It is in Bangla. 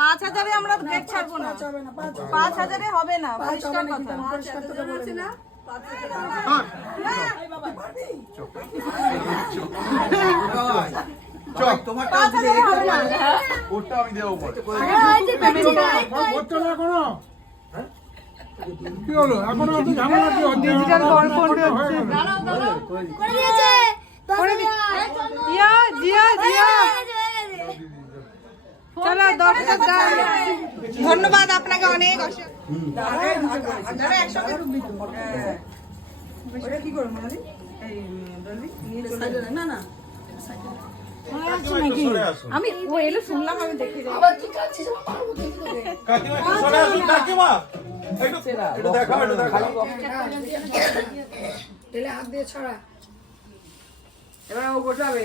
5,000-এ আমরা গেট ছাড়বো না, 5,000-এ হবে না, পরিষ্কার কথা। কি হলো এখন তো ঝামেলা কি হচ্ছে? ডিজিটাল কল ফোন হচ্ছে। জিয়া জিয়া জিয়া চলো দর্শক ধন্যবাদ আপনাকে অনেক আমি ও এলো শুনলাম আমি দেখে যাই হাত দিয়ে ছড়া এবার ও গোটাবে